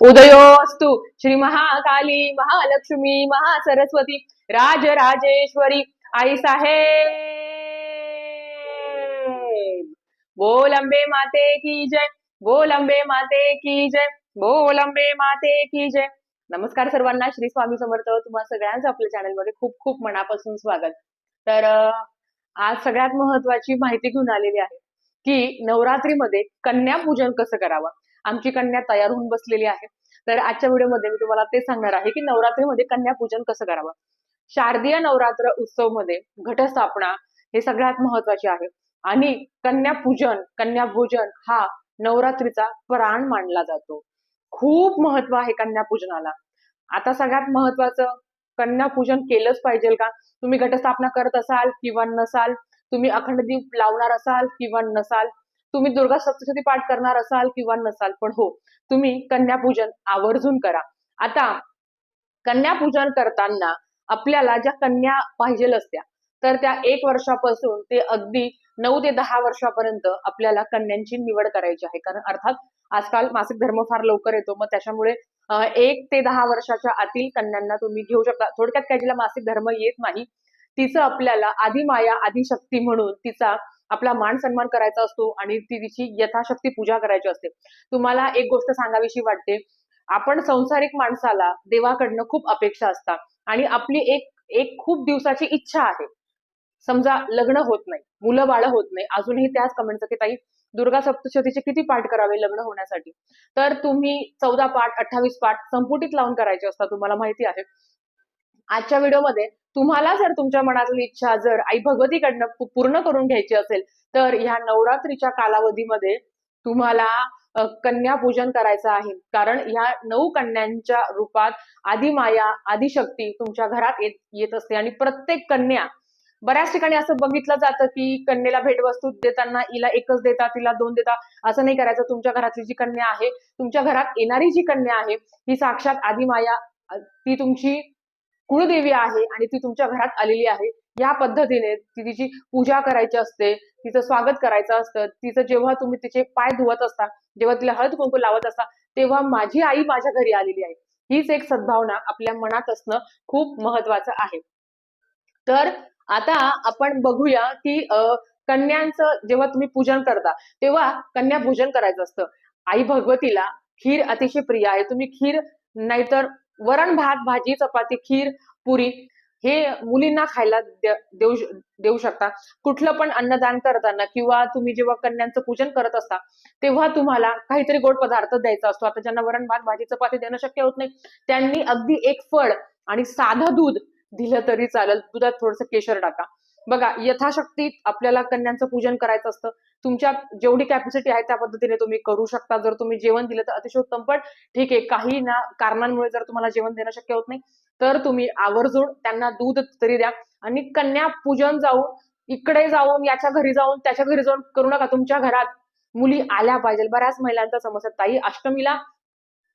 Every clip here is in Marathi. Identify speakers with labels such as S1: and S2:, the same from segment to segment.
S1: उदयोस्तु श्री महाकाली महालक्ष्मी महासरस्वती राजराजेश्वरी आई साहेब. बोल अंबे माते की जय बोल अंबे माते की जय बोल अंबे माते की जय. नमस्कार सर्वांना श्री स्वामी समर्थ. तुम्हा सगळ्यांचं आपल्या चॅनलमध्ये खूप खूप मनापासून स्वागत. तर आज सगळ्यात महत्वाची माहिती घेऊन आलेली आहे की नवरात्रीमध्ये कन्या पूजन कसं करावं? आमची कन्या तयार होऊन बसलेली आहे. तर आजच्या व्हिडिओमध्ये मी तुम्हाला ते सांगणार आहे की नवरात्रीमध्ये कन्या पूजन कसं करावं? शारदीय नवरात्र उत्सवमध्ये घटस्थापना हे सगळ्यात महत्त्वाचे आहे. आणि कन्या पूजन कन्या भोजन हा नवरात्रीचा प्राण मानला जातो. खूप महत्त्व आहे कन्या पूजनाला आता सगळ्यात महत्वाचं कन्या पूजन केलंच पाहिजे का? तुम्ही घटस्थापना करत असाल किंवा नसाल तुम्ही अखंड दीप लावणार असाल किंवा नसाल तुम्ही दुर्गा सप्तशती पाठ करणार असाल किंवा नसाल पण हो तुम्ही कन्यापूजन आवर्जून करा. आता कन्यापूजन करताना आपल्याला ज्या कन्या पाहिजे असत्या तर त्या एक वर्षापासून ते अगदी नऊ ते दहा वर्षापर्यंत आपल्याला कन्यांची निवड करायची आहे. कारण अर्थात आजकाल मासिक धर्म फार लवकर येतो मग त्याच्यामुळे एक ते दहा वर्षाच्या आतील कन्यांना तुम्ही घेऊ शकता. थोडक्यात काय जिला मासिक धर्म येत नाही तिचं आपल्याला आधी माया आधी शक्ती म्हणून तिचा आपला मान सन्मान करायचा असतो आणि तिची यथाशक्ती पूजा करायची असते. तुम्हाला एक गोष्ट सांगावीशी वाटते. आपण संसारिक माणसाला देवाकडनं खूप अपेक्षा असतात आणि आपली एक एक खूप दिवसाची इच्छा आहे. समजा लग्न होत नाही मुलं बाळ होत नाही अजूनही त्याच कमेंटचं की ताई दुर्गा सप्तशतीचे किती पाठ करावे लग्न होण्यासाठी? तर तुम्ही चौदा पाठ अठ्ठावीस पाठ संपुटीत लावून करायचे असतात तुम्हाला माहिती आहे. आजच्या व्हिडिओमध्ये तुम्हाला जर तुमच्या मनातली इच्छा जर आई भगवतीकडनं पूर्ण करून घ्यायची असेल तर ह्या नवरात्रीच्या कालावधीमध्ये तुम्हाला कन्या पूजन करायचं आहे. कारण ह्या नऊ कन्यांच्या रूपात आदिमाया माया तुमच्या घरात येत येत असते. आणि प्रत्येक कन्या बऱ्याच ठिकाणी असं बघितलं जातं की कन्येला भेटवस्तू देताना हिला एकच देता तिला दोन देता असं नाही करायचं. तुमच्या घरातली जी कन्या आहे तुमच्या घरात येणारी जी कन्या आहे ही साक्षात आदिमाया माया ती तुमची कुळदेवी आहे आणि ती तुमच्या घरात आलेली आहे या पद्धतीने ती तिची पूजा करायची असते तिचं स्वागत करायचं असतं तिचं जेव्हा तुम्ही तिचे पाय धुवत असता जेव्हा तिला हळद कुंकू लावत असता तेव्हा माझी आई माझ्या घरी आलेली आहे. हीच एक सद्भावना आपल्या मनात असणं खूप महत्वाचं आहे. तर आता आपण बघूया की अं, कन्यांचं जेव्हा तुम्ही पूजन करता तेव्हा कन्या पूजन करायचं असतं. आई भगवतीला खीर अतिशय प्रिय आहे. तुम्ही खीर नाहीतर वरण भात भाजी चपाती खीर पुरी हे मुलींना खायला देऊ देऊ शकता. कुठलं पण अन्नदान करताना किंवा तुम्ही जेव्हा कन्यांचं पूजन करत असता तेव्हा तुम्हाला काहीतरी गोड पदार्थ द्यायचा असतो. आता ज्यांना वरण भात भाजी चपाती देणं शक्य होत नाही त्यांनी अगदी एक फळ आणि साधं दूध दिलं तरी चालेल. दुधात थोडस केशर टाका. बघा यथाशक्ती आपल्याला कन्यांचं पूजन करायचं असतं. तुमच्या जेवढी कॅपॅसिटी आहे त्या पद्धतीने तुम्ही करू शकता. जर तुम्ही जेवण दिलं तर अतिशय उत्तम पण ठीक आहे काही ना कारणांमुळे जर तुम्हाला जेवण देणं शक्य होत नाही तर तुम्ही आवर्जून त्यांना दूध तरी द्या. आणि कन्या पूजन जाऊन इकडे जाऊन याच्या घरी जाऊन त्याच्या घरी जाऊन करू नका. तुमच्या घरात मुली आल्या पाहिजे बऱ्याच महिलांचा समस्या. ताई अष्टमीला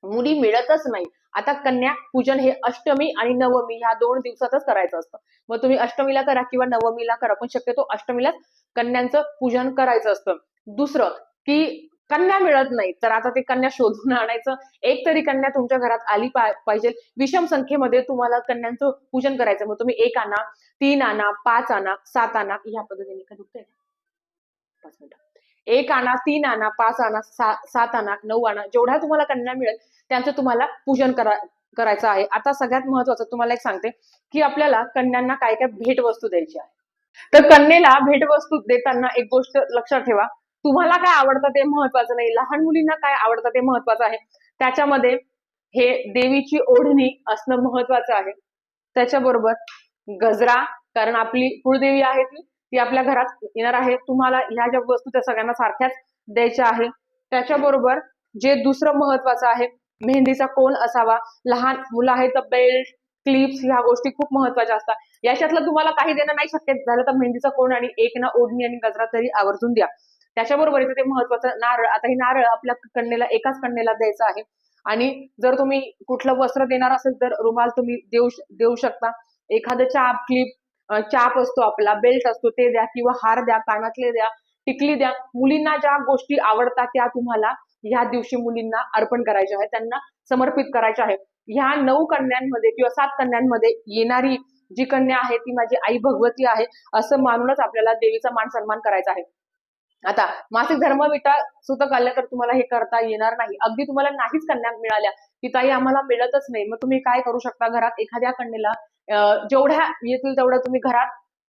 S1: मुली मिळतच नाही. आता कन्या पूजन हे अष्टमी आणि नवमी ह्या दोन दिवसातच करायचं असतं. मग तुम्ही अष्टमीला करा किंवा नवमीला करा पण शक्यतो अष्टमीलाच कन्यांचं पूजन करायचं असतं. दुसरं की कन्या मिळत नाही तर आता ते कन्या शोधून आणायचं. एक तरी कन्या तुमच्या घरात आली पा- पाहिजे. विषम संख्येमध्ये तुम्हाला कन्यांचं पूजन करायचं. मग तुम्ही एक आणा तीन आणा पाच आणा सात आणा ह्या पद्धतीने का दुखतंय पाच मिनिटं. एक आणा तीन आणा पाच आणा सा- सात आणा नऊ आणा जेवढ्या तुम्हाला कन्या मिळेल त्यांचं तुम्हाला पूजन करा करायचं आहे. आता सगळ्यात महत्वाचं तुम्हाला एक सांगते की आपल्याला कन्यांना काय काय भेटवस्तू द्यायची आहे. तर कन्येला भेटवस्तू देताना एक गोष्ट लक्षात ठेवा तुम्हाला काय आवडतं ते महत्वाचं नाही. लहान मुलींना काय आवडतं ते महत्वाचं आहे. त्याच्यामध्ये हे देवीची ओढणी असणं महत्वाचं आहे. त्याच्याबरोबर गजरा कारण आपली कुळदेवी आहे ती ती आपल्या घरात येणार आहे. तुम्हाला ह्या ज्या वस्तू त्या सगळ्यांना सारख्याच द्यायच्या आहे. त्याच्याबरोबर जे दुसरं महत्वाचं आहे मेहंदीचा कोण असावा. लहान मुलं आहेत तर बेल्ट क्लिप्स ह्या गोष्टी खूप महत्त्वाच्या असतात. याच्यातलं तुम्हाला काही देणं नाही शक्य. झालं तर मेहंदीचा कोण आणि एक ना ओढणी आणि गजरा तरी आवर्जून द्या. त्याच्याबरोबर इथे ते महत्वाचं नारळ. आता हे नारळ आपल्या कन्येला एकाच कन्येला द्यायचं आहे. आणि जर तुम्ही कुठलं वस्त्र देणार असेल तर रुमाल तुम्ही देऊ देऊ शकता. एखादं चाप क्लिप चाप असतो आपला बेल्ट असतो ते द्या किंवा हार द्या कानातले द्या टिकली द्या. मुलींना ज्या गोष्टी आवडतात त्या तुम्हाला ह्या दिवशी मुलींना अर्पण करायच्या आहे त्यांना समर्पित करायचे आहे ह्या नऊ कन्यांमध्ये किंवा सात कन्यांमध्ये येणारी जी कन्या आहे ती माझी आई भगवती आहे असं मानूनच आपल्याला देवीचा मान सन्मान करायचा आहे. आता मासिक धर्मविटा सुतक आल्या तर तुम्हाला हे करता येणार नाही. अगदी तुम्हाला नाहीच कन्या मिळाल्या. की ताई आम्हाला मिळतच नाही. मग तुम्ही काय करू शकता? घरात एखाद्या कन्येला जेवढ्या येतील तेवढ्या तुम्ही घरात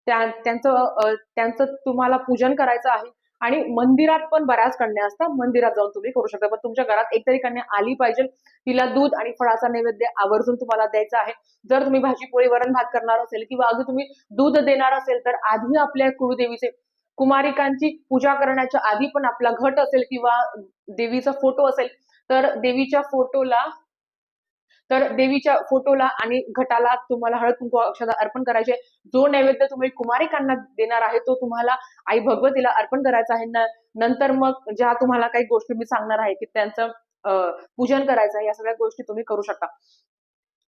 S1: त्या- त्यांचं त्यांचं तुम्हाला पूजन करायचं आहे. आणि मंदिरात पण बऱ्याच कन्या असतात. मंदिरात जाऊन तुम्ही करू शकता. पण तुमच्या घरात एकतरी कन्या आली पाहिजे. तिला दूध आणि फळाचा नैवेद्य आवर्जून तुम्हाला द्यायचा आहे. जर तुम्ही भाजी पोळी वरण भात करणार असेल किंवा अगदी तुम्ही दूध देणार असेल तर आधी आपल्या कुळदेवीचे कुमारिकांची पूजा करण्याच्या आधी पण आपला घट असेल किंवा देवीचा फोटो असेल तर देवीच्या फोटोला तर देवीच्या फोटोला आणि घटाला तुम्हाला हळद कुंकू अक्षता अर्पण करायचे. जो नैवेद्य तुम्ही कुमारिकांना देणार आहे तो तुम्हाला आई भगवतीला अर्पण करायचा आहे. न- नंतर मग ज्या तुम्हाला काही गोष्टी मी सांगणार आहे की त्यांचं अं, पूजन करायचं आहे या सगळ्या गोष्टी तुम्ही करू शकता.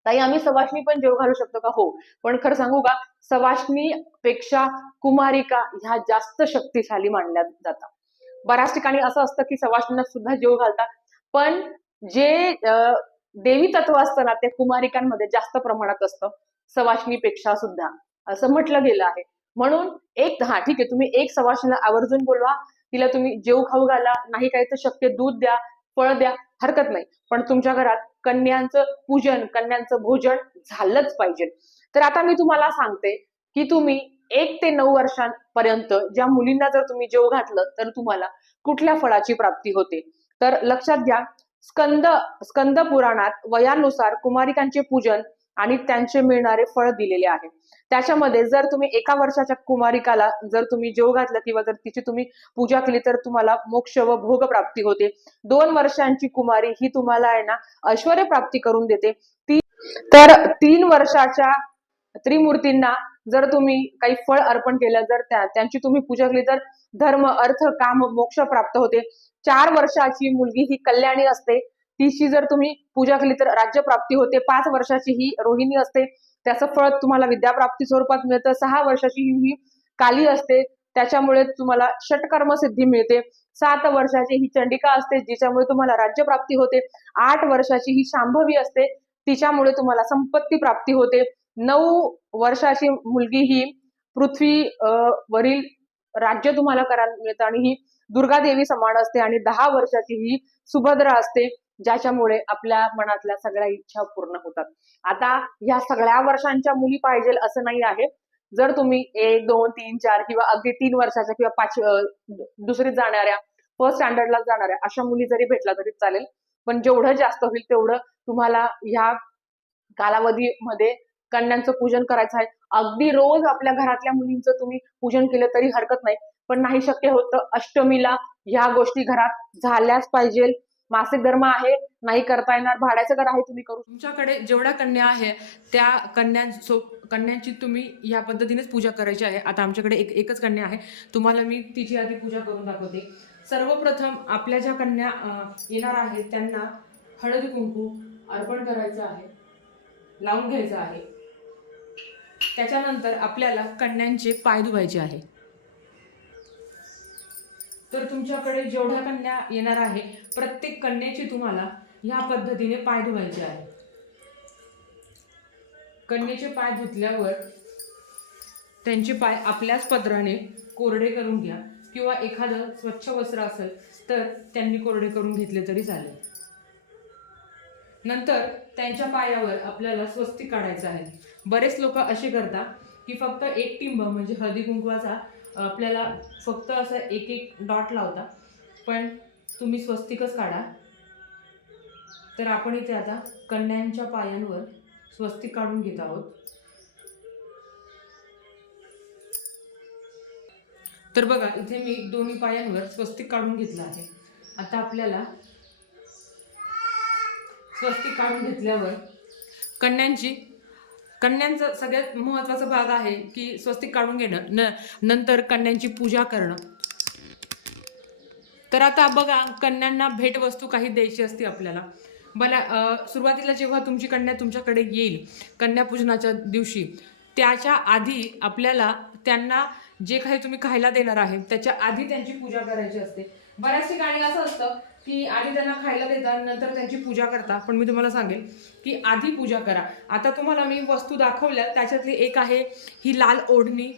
S1: ताई आम्ही सवाशणी पण जेव घालू शकतो का? हो. पण खरं सांगू का? सवाशणी पेक्षा कुमारिका ह्या जास्त शक्तिशाली मानल्या जातात. बऱ्याच ठिकाणी असं असतं की सवाशणींना सुद्धा जेव घालतात. पण जे अं, देवी तत्व असतं ना ते कुमारिकांमध्ये जास्त प्रमाणात असतं. सवाशिनीपेक्षा सुद्धा. असं म्हटलं गेलं आहे. म्हणून एक हा ठीक आहे तुम्ही एक सवाशिनीला आवर्जून बोलवा. तिला तुम्ही जेव खाऊ घाला. नाही काही तर शक्य दूध द्या फळ द्या हरकत नाही. पण तुमच्या घरात कन्यांचं पूजन कन्यांचं भोजन झालंच पाहिजे. तर आता मी तुम्हाला सांगते की तुम्ही एक ते नऊ वर्षांपर्यंत ज्या मुलींना जर तुम्ही जेव घातलं तर तुम्हाला कुठल्या फळाची प्राप्ती होते? तर लक्षात घ्या स्कंद स्कंद पुराणात वयानुसार कुमारिकांचे पूजन आणि त्यांचे मिळणारे फळ दिलेले आहे. त्याच्यामध्ये जर तुम्ही एका वर्षाच्या कुमारिकाला जर तुम्ही जेव घातला किंवा जर तिची तुम्ही पूजा केली तर तुम्हाला मोक्ष व भोग प्राप्ती होते. दोन वर्षांची कुमारी ही तुम्हाला आहे ना ऐश्वर प्राप्ती करून देते. ती तर तीन वर्षाच्या त्रिमूर्तींना जर तुम्ही काही फळ अर्पण केलं जर त्या त्यांची तुम्ही पूजा केली तर धर्म अर्थ काम मोक्ष प्राप्त होते. चार वर्षाची मुलगी ही कल्याणी असते. तिची जर तुम्ही पूजा केली तर राज्य प्राप्ती होते. पाच वर्षाची ही रोहिणी असते. त्याचं फळ तुम्हाला विद्याप्राप्ती स्वरूपात मिळतं. सहा वर्षाची ही ही काली असते. त्याच्यामुळे तुम्हाला षटकर्म सिद्धी मिळते. सात वर्षाची ही चंडिका असते जिच्यामुळे तुम्हाला राज्यप्राप्ती होते. आठ वर्षाची ही शांभवी असते. तिच्यामुळे तुम्हाला संपत्ती प्राप्ती होते. नऊ वर्षाची मुलगी ही पृथ्वी अं, वरील राज्य तुम्हाला करायला मिळतं आणि ही दुर्गा देवी समान असते आणि दहा वर्षाची ही सुभद्रा असते ज्याच्यामुळे आपल्या मनातल्या सगळ्या इच्छा पूर्ण होतात. आता या सगळ्या वर्षांच्या मुली पाहिजे असं नाही आहे. जर तुम्ही एक दोन तीन चार किंवा अगदी तीन वर्षाच्या किंवा पाच दुसरीत जाणाऱ्या फर्स्ट स्टँडर्डला जाणाऱ्या अशा मुली जरी भेटला तरी चालेल. पण जेवढं जास्त होईल तेवढं तुम्हाला ह्या कालावधीमध्ये कन्यांचं पूजन करायचं आहे. अगदी रोज आपल्या घरातल्या मुलींचं तुम्ही पूजन केलं तरी हरकत नाही. पण नाही शक्य होत. अष्टमीला ह्या गोष्टी घरात झाल्याच पाहिजे मासिक धर्म आहे नाही करता येणार. भाड्याचं घर आहे तुम्ही करू
S2: तुमच्याकडे जेवढ्या कन्या आहे त्या कन्यांसो कन्यांची तुम्ही या पद्धतीनेच पूजा करायची आहे. आता आमच्याकडे एक एकच कन्या आहे. तुम्हाला मी तिची आधी पूजा करून दाखवते. सर्वप्रथम आपल्या ज्या कन्या येणार आहेत त्यांना हळद कुंकू अर्पण करायचं आहे. लावून घ्यायचं आहे. त्याच्यानंतर आपल्याला कन्यांचे पाय धुवायचे आहे. तर तुमच्याकडे जेवढ्या कन्या येणार आहे प्रत्येक कन्याची तुम्हाला ह्या पद्धतीने पाय धुवायचे आहे कन्येचे पाय धुतल्यावर त्यांचे पाय आपल्याच पदराने कोरडे करून घ्या किंवा एखादं स्वच्छ वस्त्र असेल तर त्यांनी कोरडे करून घेतले तरी चालेल. नंतर त्यांच्या पायावर आपल्याला स्वस्तिक काढायचं आहे. बरेच लोक असे करतात की फक्त एक टिंब म्हणजे हळदी कुंकवाचा आपल्याला फक्त असं एक एक डॉट लावता. पण तुम्ही स्वस्तिकच काढा. तर आपण इथे आता कन्यांच्या पायांवर स्वस्तिक काढून घेत आहोत. तर बघा इथे मी दोन्ही पायांवर स्वस्तिक काढून घेतलं आहे. आता आपल्याला स्वस्तिक काढून घेतल्यावर कन्यांची कन्यांचा सगळ्यात महत्त्वाचा भाग आहे की स्वस्तिक काढून घेणं न नंतर कन्यांची पूजा करणं. तर आता बघा कन्यांना भेटवस्तू काही द्यायची असते आपल्याला. मला सुरुवातीला जेव्हा तुमची कन्या तुमच्याकडे येईल कन्यापूजनाच्या दिवशी त्याच्या आधी आपल्याला त्यांना जे काही तुम्ही खायला देणार आहे त्याच्या आधी त्यांची पूजा करायची असते. बऱ्याच ठिकाणी असं असतं
S1: की आधी त्यांना खायला देता नंतर त्यांची पूजा करता. पण मी तुम्हाला सांगेन की आधी पूजा करा. आता तुम्हाला मी वस्तू दाखवल्या त्याच्यातली एक आहे ही लाल ओढणी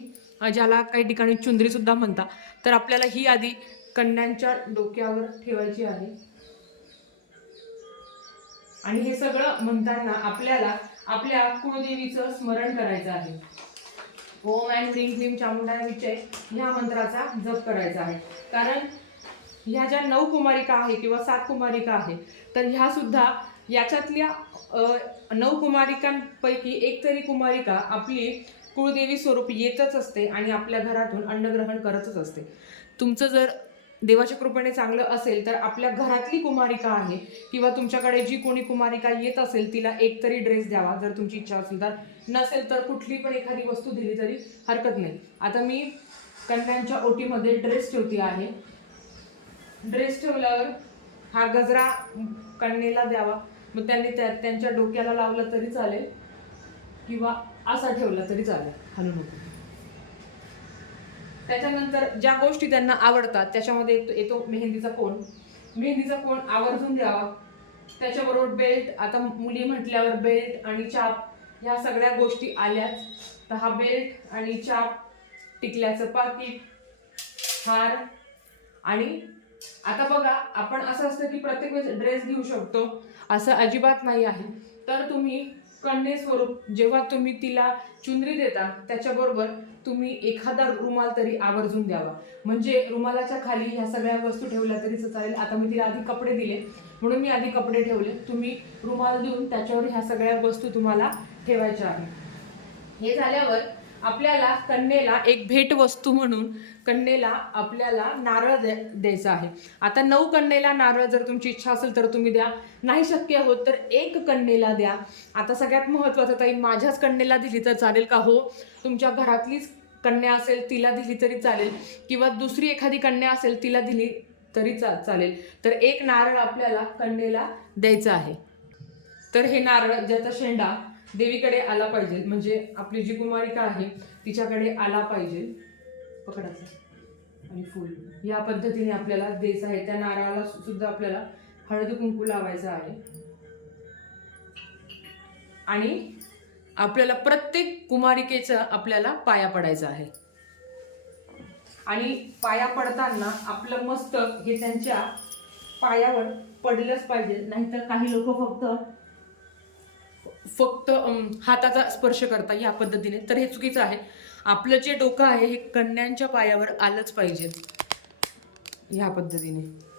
S1: ज्याला काही ठिकाणी चुंदरी सुद्धा म्हणता तर आपल्याला ही आधी कन्यांच्या डोक्यावर ठेवायची आहे. आणि हे सगळं म्हणताना आपल्याला आपल्या कुळदेवीचं स्मरण करायचं आहे. ओम अँड ह्रीं क्लीम चामुंडा विचय ह्या मंत्राचा जप करायचा आहे. कारण ह्या ज्या नऊ कुमारिका आहे किंवा सात कुमारिका आहे तर ह्या सुद्धा याच्यातल्या नऊ कुमारिकांपैकी एक तरी कुमारिका आपली कुळदेवी स्वरूप येतच असते आणि आपल्या घरातून अन्नग्रहण करतच असते. तुमचं जर देवाच्या कृपेने चांगलं असेल तर आपल्या घरातली कुमारिका आहे किंवा तुमच्याकडे जी कोणी कुमारिका येत असेल तिला एक तरी ड्रेस द्यावा जर तुमची इच्छा असेल तर. नसेल तर कुठली पण एखादी वस्तू दिली तरी हरकत नाही. आता मी कन्यांच्या ओटीमध्ये ड्रेस ठेवती आहे. ड्रेस ठेवल्यावर हा गजरा कन्येला द्यावा. मग त्यांनी त्या त्यांच्या डोक्याला लावला तरी चालेल. किंवा असा ठेवला तरी चालेल. हलू नको. त्याच्यानंतर ज्या गोष्टी त्यांना आवडतात त्याच्यामध्ये येतो- येतो मेहंदीचा कोण. मेहंदीचा कोण आवर्जून द्यावा. त्याच्याबरोबर बेल्ट आता मुली म्हटल्यावर बेल्ट आणि चाप ह्या सगळ्या गोष्टी आल्याच. तर हा बेल्ट आणि चाप टिकल्याचं पाकिट हार आणि आता बघा आपण असं असतं की प्रत्येक वेळेस ड्रेस घेऊ शकतो. असं अजिबात नाही आहे. तर तुम्ही कन्ये स्वरूप जेव्हा तुम्ही तिला चुंदरी देता त्याच्याबरोबर तुम्ही एखादा रुमाल तरी आवर्जून द्यावा. म्हणजे रुमालाच्या खाली ह्या सगळ्या वस्तू ठेवल्या तरी चालेल. आता मी तिला आधी कपडे दिले. म्हणून मी आधी कपडे ठेवले. तुम्ही रुमाल देऊन त्याच्यावर ह्या सगळ्या वस्तू तुम्हाला ठेवायच्या आहे हे झाल्यावर आपल्याला कन्येला एक भेटवस्तू म्हणून कन्येला आपल्याला नारळ द्या द्यायचा आहे. आता नऊ कन्येला नारळ जर तुमची इच्छा असेल तर तुम्ही द्या. नाही शक्य होत तर एक कन्येला द्या. आता सगळ्यात महत्त्वाचं ताई माझ्याच कन्येला दिली तर चालेल का हो? तुमच्या घरातलीच कन्या असेल तिला दिली तरी चालेल. किंवा दुसरी एखादी कन्या असेल तिला दिली तरी चा चालेल. तर एक नारळ आपल्याला कन्येला द्यायचं आहे. तर हे नारळ ज्याचा शेंडा देवीकडे आला पाहिजे. म्हणजे आपली जी कुमारिका आहे तिच्याकडे आला पाहिजे. पकडायचं आणि फुल. या पद्धतीने आपल्याला द्यायचं आहे. त्या नारळाला सुद्धा आपल्याला हळद कुंकू लावायचं आहे. आणि आपल्याला प्रत्येक कुमारिकेचा आपल्याला पाया पडायचा आहे. आणि पाया पडताना आपलं मस्तक हे त्यांच्या पायावर पडलंच पाहिजे. नाहीतर काही लोक फक्त फक्त हाताचा स्पर्श करता या पद्धतीने. तर हे चुकीचं आहे. आपलं जे डोकं आहे हे कन्यांच्या पायावर आलंच पाहिजे. ह्या पद्धतीने.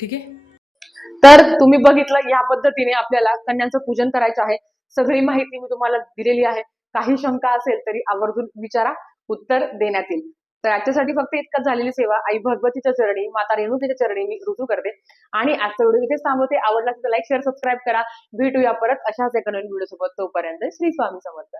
S1: ठीक आहे?
S3: तर तुम्ही बघितलं या पद्धतीने आपल्याला कन्यांचं पूजन करायचं आहे. सगळी माहिती मी तुम्हाला दिलेली आहे. काही शंका असेल तरी आवर्जून विचारा. उत्तर देण्यात येईल. तर याच्यासाठी फक्त इतकंच झालेली सेवा आई भगवतीच्या चरणी माता रेणुकीच्या चरणी मी रुजू करते. आणि आजचा व्हिडिओ इथेच थांबवते. आवडला तर लाईक शेअर सबस्क्राईब करा. भेटूया परत अशाच एका नवीन व्हिडिओ सोबत तोपर्यंत श्री स्वामी समर्थ.